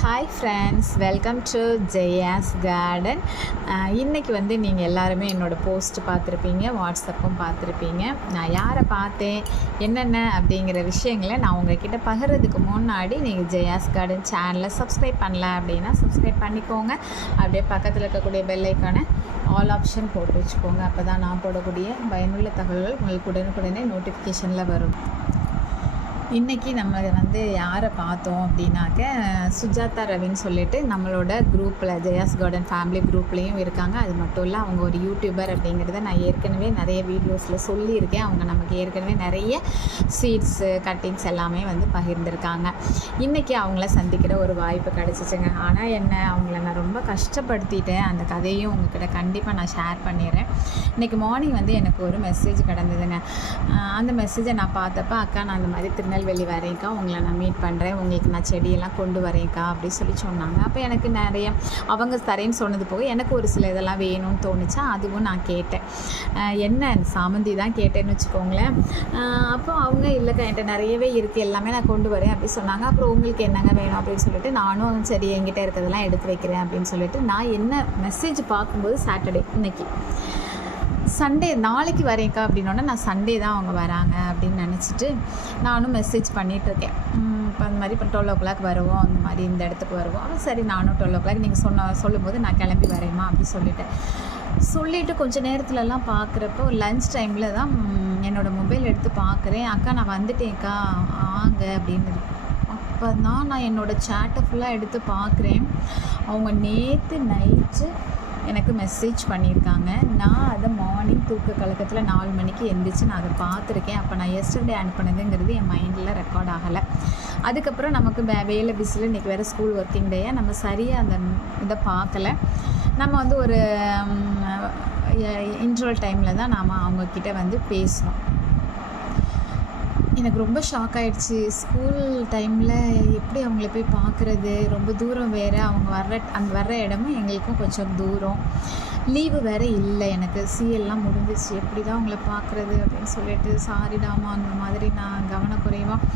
Hi friends, welcome to Jaya's garden. இன்றைக்கி வந்து நீங்கள் எல்லாருமே என்னோடய போஸ்ட் பார்த்துருப்பீங்க, வாட்ஸ்அப்பும் பார்த்துருப்பீங்க. நான் யாரை பார்த்தேன் என்னென்ன அப்படிங்கிற விஷயங்களை நான் உங்கள்கிட்ட பகிர்றதுக்கு முன்னாடி நீங்கள் ஜெயாஸ் கார்டன் சேனலை சப்ஸ்கிரைப் பண்ணல அப்படின்னா சப்ஸ்கிரைப் பண்ணிக்கோங்க. அப்படியே பக்கத்தில் இருக்கக்கூடிய பெல் ஐக்கானை ஆல் ஆப்ஷன் போட்டு வச்சுக்கோங்க. அப்போ தான் நான் போடக்கூடிய பயனுள்ள தகவல்கள் உங்களுக்கு உடனுக்குடனே நோட்டிஃபிகேஷனில் வரும். இன்றைக்கி நம்ம வந்து யாரை பார்த்தோம் அப்படின்னாக்க, சுஜாதா ரவின்னு சொல்லிட்டு நம்மளோட குரூப்பில் ஜெயாஸ் கார்டன் ஃபேமிலி குரூப்லேயும் இருக்காங்க. அது மட்டும் இல்லை, அவங்க ஒரு யூடியூபர் அப்படிங்கிறத நான் ஏற்கனவே நிறைய வீடியோஸில் சொல்லியிருக்கேன். அவங்க நமக்கு ஏற்கனவே நிறைய சீட்ஸு கட்டிங்ஸ் எல்லாமே வந்து பகிர்ந்துருக்காங்க. இன்றைக்கி அவங்கள சந்திக்கிற ஒரு வாய்ப்பு கிடச்சிச்சுங்க. ஆனால் என்ன, அவங்கள நான் ரொம்ப கஷ்டப்படுத்திட்டேன். அந்த கதையும் உங்ககிட்ட கண்டிப்பாக நான் ஷேர் பண்ணிடுறேன். இன்றைக்கி மார்னிங் வந்து எனக்கு ஒரு மெசேஜ் கிடந்ததுங்க. அந்த மெசேஜை நான் பார்த்தப்ப, அக்கா நான் அந்த மாதிரி திருநெல்வேலி வரேன்க்கா, உங்களை நான் மீட் பண்ணுறேன், உங்களுக்கு நான் செடியெல்லாம் கொண்டு வரேன்க்கா அப்படி சொல்லி சொன்னாங்க. அப்போ எனக்கு நிறைய அவங்க தரேன்னு சொன்னது போக எனக்கு ஒரு சில இதெல்லாம் வேணும்னு தோணுச்சா, அதுவும் நான் கேட்டேன். என்ன சாமந்தி தான் கேட்டேன்னு வச்சுக்கோங்களேன். அப்போ அவங்க இல்லைக்கா என்கிட்ட நிறையவே இருக்குது, எல்லாமே நான் கொண்டு வரேன் அப்படி சொன்னாங்க. அப்புறம் உங்களுக்கு என்னங்க வேணும் அப்படின்னு சொல்லிட்டு நானும் சரி என்கிட்ட இருக்கிறதெல்லாம் எடுத்து வைக்கிறேன் அப்படின்னு சொல்லிட்டு, நான் என்ன மெசேஜ் பார்க்கும்போது சாட்டர்டே இன்னைக்கு சண்டே நாளைக்கு வரேன்க்கா அப்படின்னோடனே நான் சண்டே தான் அவங்க வராங்க அப்படின்னு நினச்சிட்டு நானும் மெசேஜ் பண்ணிகிட்ருக்கேன். இப்போ அந்த மாதிரி இப்போ 12 o'clock வருவோம், அந்த மாதிரி இந்த இடத்துக்கு வருவோம். அவன் சரி நானும் 12 o'clock நீங்கள் சொல்லும்போது நான் கிளம்பி வரேம்மா அப்படி சொல்லிவிட்டு கொஞ்சம் நேரத்துலலாம் பார்க்குறப்போ லன்ச் டைமில் தான் என்னோடய மொபைல் எடுத்து பார்க்குறேன். அக்கா நான் வந்துட்டேன்க்கா ஆங்க அப்படின்னு இருக்கு. அப்போ தான் நான் என்னோடய சேட்டை ஃபுல்லாக எடுத்து பார்க்குறேன். அவங்க நேற்று நைட்டு எனக்கு மெசேஜ் பண்ணியிருக்காங்க. நான் அதை மார்னிங் தூக்க கலக்கத்தில் 4 மணிக்கு எழுந்திரிச்சு நான் அதை பார்த்துருக்கேன். அப்போ நான் எஸ்டர்டே அனுப்பினதுங்கிறது என் மைண்டில் ரெக்கார்ட் ஆகலை. அதுக்கப்புறம் நமக்கு வேலை பிஸியில் இன்றைக்கி வேறு ஸ்கூல் ஒர்க்கிங் டேயா நம்ம சரியாக அந்த இதை பார்க்கல. நம்ம வந்து ஒரு இன்ட்ரோல் டைமில் தான் நாம் அவங்கக்கிட்ட வந்து பேசணும். எனக்கு ரொம்ப ஷாக் ஆகிடுச்சு. ஸ்கூல் டைமில் எப்படி அவங்கள போய் பார்க்குறது, ரொம்ப தூரம் வேறு, அவங்க வர்ற இடமும் எங்களுக்கும் கொஞ்சம் தூரம், லீவு வேறு இல்லை, எனக்கு சிஎல்லாம் முடிஞ்சிச்சு, எப்படி தான் அவங்கள பார்க்குறது அப்படின்னு சொல்லிட்டு சாரிடாமா அந்த மாதிரி நான் கவனக்குறைவாக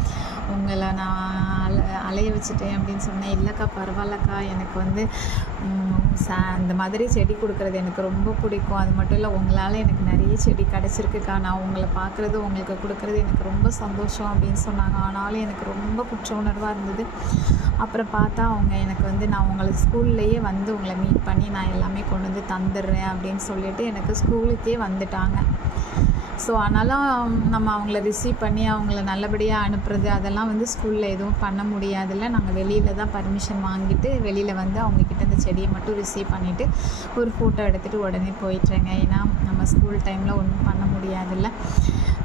உங்களை நான் அலைய வச்சுட்டேன் அப்படின்னு சொன்னேன். இல்லைக்கா பரவாயில்லக்கா, எனக்கு வந்து இந்த மாதிரி செடி கொடுக்குறது எனக்கு ரொம்ப பிடிக்கும். அது மட்டும் இல்லை, உங்களால் எனக்கு நிறைய செடி கிடச்சிருக்குக்கா, நான் உங்களை பார்க்குறது உங்களுக்கு கொடுக்குறது எனக்கு ரொம்ப சந்தோஷம் அப்படின்னு சொன்னாங்க. ஆனாலும் எனக்கு ரொம்ப குற்ற உணர்வாக இருந்தது. அப்புறம் பார்த்தா அவங்க எனக்கு வந்து நான் உங்களுக்கு ஸ்கூல்லையே வந்து உங்களை மீட் பண்ணி நான் எல்லாமே கொண்டு வந்து தந்துடுறேன் அப்படின்னு சொல்லிட்டு எனக்கு ஸ்கூலுக்கே வந்துட்டாங்க. ஸோ ஆனாலும் நம்ம அவங்கள ரிசீவ் பண்ணி அவங்கள நல்லபடியாக அனுப்புறது அதெல்லாம் வந்து ஸ்கூலில் எதுவும் பண்ண முடியாதுல்ல. நாங்கள் வெளியில் தான் பர்மிஷன் வாங்கிட்டு வெளியில் வந்து அவங்கக்கிட்ட இந்த செடியை மட்டும் ரிசீவ் பண்ணிவிட்டு ஒரு ஃபோட்டோ எடுத்துகிட்டு உடனே போயிட்டுறேங்க. ஏன்னா நம்ம ஸ்கூல் டைமில் ஒன்றும் பண்ண முடியாதுல்ல.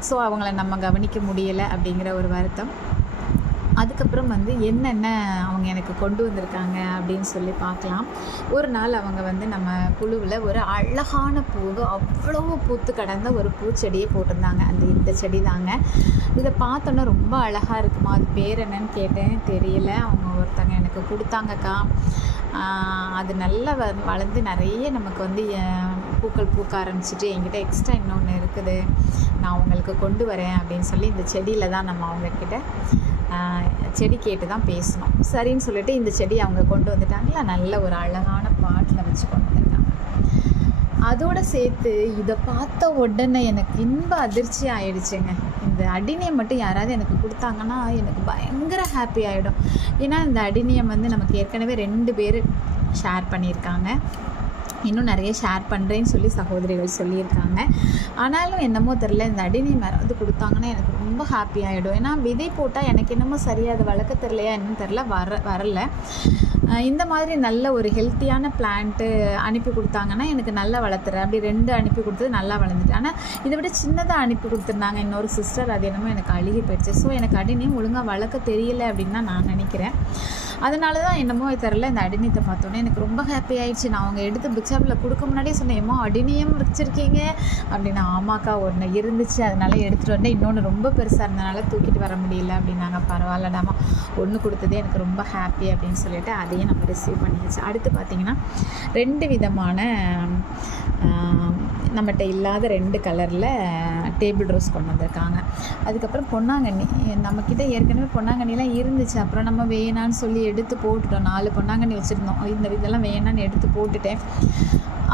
ஸோ அவங்கள நம்ம கவனிக்க முடியலை அப்படிங்கிற ஒரு வருத்தம். அதுக்கப்புறம் வந்து என்னென்ன அவங்க எனக்கு கொண்டு வந்திருக்காங்க அப்படின்னு சொல்லி பார்க்கலாம். ஒரு நாள் அவங்க வந்து நம்ம குழுவில் ஒரு அழகான பூவு, அவ்வளோ பூத்து கடந்த ஒரு பூச்செடியை போட்டிருந்தாங்க. இந்த செடி தாங்க. இதை பார்த்தோன்னா ரொம்ப அழகாக இருக்குமா, அது பேர் என்னன்னு கேட்டேன், தெரியல. அவங்க ஒருத்தங்க எனக்கு கொடுத்தாங்கக்கா. அது நல்லா வளர்ந்து நிறைய நமக்கு வந்து பூக்கள் பூக்க ஆரம்பிச்சிட்டு என்கிட்ட எக்ஸ்ட்ரா இன்னொன்று இருக்குது, நான் உங்களுக்கு கொண்டு வரேன் அப்படின்னு சொல்லி இந்த செடியில் தான் நம்ம அவங்கக்கிட்ட செடி கேட்டு தான் பேசணும். சரின்னு சொல்லிட்டு இந்த செடி அவங்க கொண்டு வந்துட்டாங்களா, நல்ல ஒரு அழகான பாட்டில் வச்சு கொண்டு வந்துட்டாங்க. அதோடு சேர்த்து இதை பார்த்த உடனே எனக்கு இன்ப அதிர்ச்சி ஆகிடுச்சுங்க. இந்த அடினியம் மட்டும் யாராவது எனக்கு கொடுத்தாங்கன்னா எனக்கு பயங்கர ஹாப்பி ஆகிடும். ஏன்னா இந்த அடினியம் வந்து நமக்கு ஏற்கனவே 2 பேர் ஷேர் பண்ணியிருக்காங்க, இன்னும் நிறைய ஷேர் பண்ணுறேன்னு சொல்லி சகோதரிகள் சொல்லியிருக்காங்க. ஆனாலும் என்னமோ தெரில, இந்த அடினியம் யாராவது கொடுத்தாங்கன்னா எனக்கு ரொம்ப ஹாப்பி ஆகிடும். ஏன்னா விதை போட்டால் எனக்கு என்னமோ சரியாக அது வளர்க்க தெரிலையா என்னன்னு தெரில, வரல. இந்த மாதிரி நல்ல ஒரு ஹெல்த்தியான பிளான்ட்டு அனுப்பி கொடுத்தாங்கன்னா எனக்கு நல்லா வளர்த்துறேன். அப்படி 2 அனுப்பி கொடுத்தது நல்லா வளர்ந்துட்டு. ஆனால் இதை விட சின்னதாக அனுப்பி கொடுத்துருந்தாங்க இன்னொரு சிஸ்டர், அது என்னமோ எனக்கு அழுகி போயிடுச்சு. ஸோ எனக்கு அடினியம் ஒழுங்காக வளர்க்க தெரியல அப்படின்னு தான் நான் நினைக்கிறேன். அதனால தான் என்னமோ தெரில, இந்த அடினியத்தை பார்த்தோன்னே எனக்கு ரொம்ப ஹாப்பி ஆகிடுச்சு. நான் அவங்க எடுத்து பிக்சாப்பில் கொடுக்க முன்னாடியே சொன்னேன், ஏமா அடினியம் வச்சுருக்கீங்க அப்படின்னு. ஆமாக்கா ஒன்று இருந்துச்சு, அதனால எடுத்துகிட்டு வந்தேன், இன்னொன்று ரொம்ப பெருசாக இருந்தனால தூக்கிட்டு வர முடியல அப்படின்னாங்க. பரவாயில்லடாமா, ஒன்று கொடுத்ததே எனக்கு ரொம்ப ஹாப்பி அப்படின்னு சொல்லிட்டு அதையும் நம்ம ரிசீவ் பண்ணியாச்சு. அடுத்து பார்த்திங்கன்னா 2 விதமான நம்மகிட்ட இல்லாத 2 கலரில் டேபிள் ரோஸ் கொண்டு வந்திருக்காங்க. அதுக்கப்புறம் பொன்னாங்கண்ணி, நம்மக்கிட்ட ஏற்கனவே பொன்னாங்கண்ணிலாம் இருந்துச்சு. அப்புறம் நம்ம வேணான்னு சொல்லி எடுத்து போட்டுட்டோம். 4 பொன்னாங்கண்ணி வச்சுருந்தோம். இதெல்லாம் வேணான்னு எடுத்து போட்டுட்டேன்.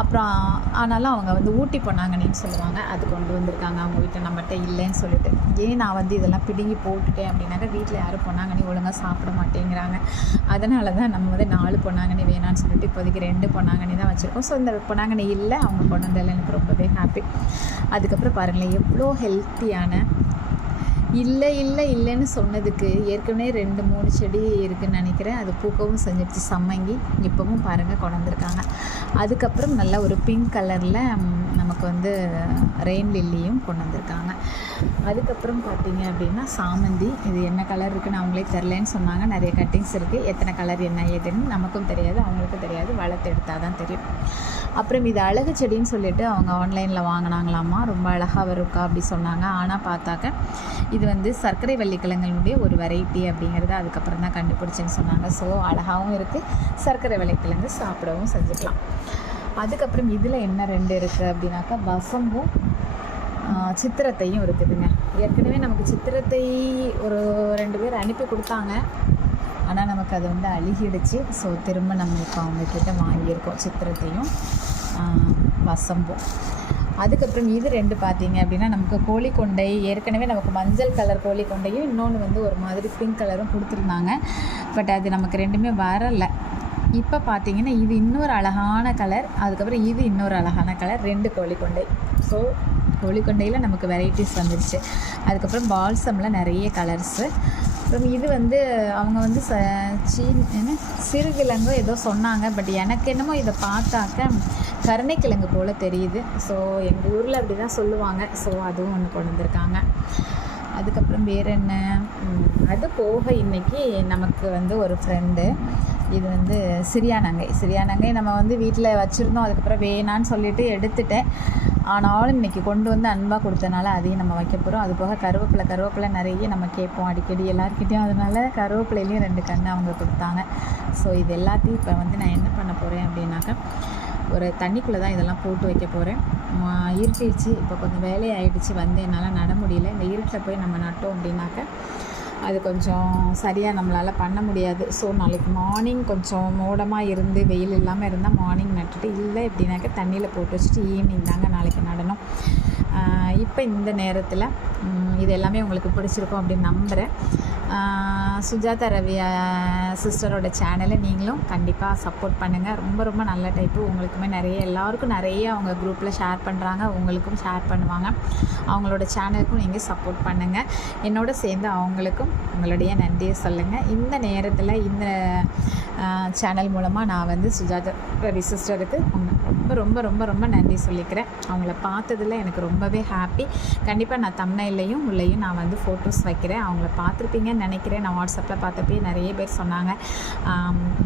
அப்புறம் ஆனாலும் அவங்க வந்து ஊட்டி பொன்னாங்கண்ணின்னு சொல்லுவாங்க, அது கொண்டு வந்திருக்காங்க அவங்க வீட்டில், நம்மகிட்ட இல்லைன்னு சொல்லிட்டு. ஏன் நான் வந்து இதெல்லாம் பிடுங்கி போட்டுட்டேன் அப்படின்னாக்கா வீட்டில் யாரும் பொன்னாங்கண்ணி ஒழுங்காக சாப்பிட மாட்டேங்கிறாங்க. அதனால தான் நம்ம வந்து 4 பொன்னாங்கண்ணி வேணான்னு சொல்லிட்டு இப்போதைக்கு 2 பொன்னாங்கண்ணி தான் வச்சுருக்கோம். ஸோ இந்த பொன்னாங்கண்ணி இல்லை, அவங்க கொண்டு வந்ததில் எனக்கு ரொம்பவே ஹாப்பி. அதுக்கப்புறம் பாருங்களேன் எவ்வளோ ஹெல்த்தியான, இல்லைன்னு சொன்னதுக்கு ஏற்கனவே 2-3 செடி இருக்குதுன்னு நினைக்கிறேன். அது பூக்கவும் செஞ்சிடுச்சு, சம்மங்கி. இப்போவும் பாருங்கள் கொண்டு வந்திருக்காங்க. அதுக்கப்புறம் நல்ல ஒரு பிங்க் கலரில் நமக்கு வந்து ரெயின் லில்லியும் கொண்டு வந்திருக்காங்க. அதுக்கப்புறம் பார்த்தீங்க அப்படின்னா சாமந்தி. இது என்ன கலர் இருக்குதுன்னு அவங்களே தெரிலன்னு சொன்னாங்க. நிறைய கட்டிங்ஸ் இருக்குது. எத்தனை கலர் என்ன ஏதுன்னு நமக்கும் தெரியாது, அவங்களுக்கும் தெரியாது. வளர்த்து எடுத்தால் தான் தெரியும். அப்புறம் இது அழகு செடின்னு சொல்லிட்டு அவங்க ஆன்லைனில் வாங்கினாங்களாமா. ரொம்ப அழகாக இருக்கா அப்படி சொன்னாங்க. ஆனால் பார்த்தாக்க இது வந்து சர்க்கரை வள்ளிக்கிழங்குடைய ஒரு வெரைட்டி அப்படிங்கிறத அதுக்கப்புறம் தான் கண்டுபிடிச்சேன்னு சொன்னாங்க. ஸோ அழகாகவும் இருக்குது, சர்க்கரை வள்ளிக்கிழங்கு சாப்பிடவும் செஞ்சுக்கலாம். அதுக்கப்புறம் இதில் என்ன 2 இருக்குது அப்படின்னாக்கா வசம்பும் சித்திரத்தையும் இருக்குதுங்க. ஏற்கனவே நமக்கு சித்திரத்தை ஒரு 2 பேர் அனுப்பி கொடுத்தாங்க. ஆனால் நமக்கு அது வந்து அழுகிடுச்சு. ஸோ திரும்ப நம்ம இப்போ அவங்கக்கிட்ட வாங்கியிருக்கோம் சித்திரத்தையும் வசம்பும். அதுக்கப்புறம் இது 2 பார்த்தீங்க அப்படின்னா நமக்கு கோழிக்கொண்டை. ஏற்கனவே நமக்கு மஞ்சள் கலர் கோழிக்கொண்டையும் இன்னொன்று வந்து ஒரு மாதிரி பிங்க் கலரும் கொடுத்துருந்தாங்க. பட் அது நமக்கு 2மே வரலை. இப்போ பார்த்தீங்கன்னா இது இன்னொரு அழகான கலர், அதுக்கப்புறம் இது இன்னொரு அழகான கலர், 2 கோழிக்கொண்டை. ஸோ கோழிக்கொண்டையில் நமக்கு வெரைட்டிஸ் வந்துடுச்சு. அதுக்கப்புறம் பால்சமில் நிறைய கலர்ஸு. அப்புறம் இது வந்து அவங்க வந்து சிறுகிழங்கோ ஏதோ சொன்னாங்க. பட் எனக்கு என்னமோ இதை பார்த்தாக்க கருணைக்கிழங்கு போல் தெரியுது. ஸோ எங்கள் ஊரில் அப்படி தான் சொல்லுவாங்க. ஸோ அதுவும் ஒன்று கொண்டு வந்திருக்காங்க. அதுக்கப்புறம் வேறு என்ன, அது போக இன்றைக்கி நமக்கு வந்து ஒரு ஃப்ரெண்டு, இது வந்து சிறியானங்கை நம்ம வந்து வீட்டில் வச்சுருந்தோம். அதுக்கப்புறம் வேணான்னு சொல்லிவிட்டு எடுத்துட்டேன். ஆனாலும் இன்றைக்கி கொண்டு வந்து அன்பாக கொடுத்தனால அதையும் நம்ம வைக்க போகிறோம். அது போக கருவேப்பிலை நிறைய நம்ம கேட்போம் அடிக்கடி எல்லாருக்கிட்டையும். அதனால கருவேப்பிலையிலையும் 2 கன்று அவங்க கொடுத்தாங்க. ஸோ இது எல்லாத்தையும் இப்போ வந்து நான் என்ன பண்ண போகிறேன் அப்படின்னாக்கா ஒரு தண்ணிக்குள்ளே தான் இதெல்லாம் போட்டு வைக்க போகிறேன். இருட்டிடுச்சு, இப்போ கொஞ்சம் வேலையாகிடுச்சு, வந்து என்னால் நட முடியல. இந்த இருட்டில் போய் நம்ம நட்டோம் அப்படின்னாக்கா அது கொஞ்சம் சரியாக நம்மளால் பண்ண முடியாது. ஸோ நாளைக்கு மார்னிங் கொஞ்சம் மோடமாக இருந்து வெயில் இல்லாமல் இருந்தால் மார்னிங் நட்டுட்டு, இல்லை எப்படின்னாக்கா தண்ணியில் போட்டு வச்சுட்டு ஈவினிங் தாங்க நாளைக்கு நடணும். இப்போ இந்த நேரத்தில் இது எல்லாமே உங்களுக்கு பிடிச்சிருக்கும் அப்படின்னு நம்புகிறேன். சுஜாதா ரவி சிஸ்டரோட சேனலை நீங்களும் கண்டிப்பாக சப்போர்ட் பண்ணுங்கள். ரொம்ப ரொம்ப நல்ல டைப்பு. உங்களுக்குமே எல்லாருக்கும் நிறைய அவங்க குரூப்பில் ஷேர் பண்ணுறாங்க, உங்களுக்கும் ஷேர் பண்ணுவாங்க. அவங்களோட சேனலுக்கும் நீங்கள் சப்போர்ட் பண்ணுங்கள். என்னோட சேர்ந்து அவங்களுக்கும் உங்களுடைய நன்றியை சொல்லுங்கள். இந்த நேரத்தில் இந்த சேனல் மூலமாக நான் வந்து சுஜாதா ரவி சிஸ்டருக்கு ரொம்ப ரொம்ப ரொம்ப ரொம்ப நன்றி சொல்லிக்கிறேன். அவங்கள பார்த்ததில் எனக்கு ரொம்பவே ஹாப்பி. கண்டிப்பாக நான் தம்ப்நெயில்லையும் உள்ளேயும் நான் வந்து ஃபோட்டோஸ் வைக்கிறேன். அவங்கள பார்த்துருப்பீங்கன்னு நினைக்கிறேன். நான் வாட்ஸ்அப்பில் பார்த்தப்பே நிறைய பேர் சொன்னாங்க,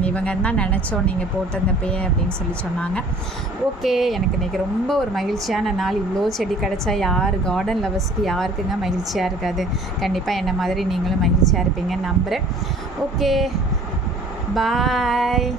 இவங்க தான் நினச்சோம் நீங்கள் போட்டிருந்தப்பே அப்படின்னு சொன்னாங்க. ஓகே, எனக்கு இன்றைக்கி ரொம்ப ஒரு மகிழ்ச்சியான நாள். இவ்வளோ செடி கிடச்சா யார் கார்டன் லவர்ஸ்க்கு யாருக்குங்க மகிழ்ச்சியாக இருக்காது? கண்டிப்பாக என்ன மாதிரி நீங்களும் மகிழ்ச்சியாக இருப்பீங்கன்னு நம்புகிறேன். ஓகே, பாய்.